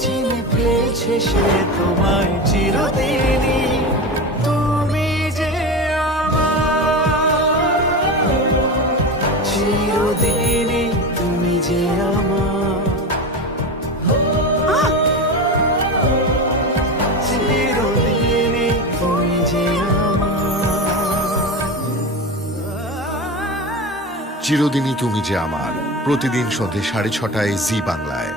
চিনে পেয়েছে সে তোমায় চিরদিনই। তুমি যে আমার চিরদিনই, তুমি যে আমার চিরদিনই, তুমি যে আমার। চিরদিনই তুমি যে আমার, প্রতিদিন সন্ধ্যে 6:30 জি বাংলায়।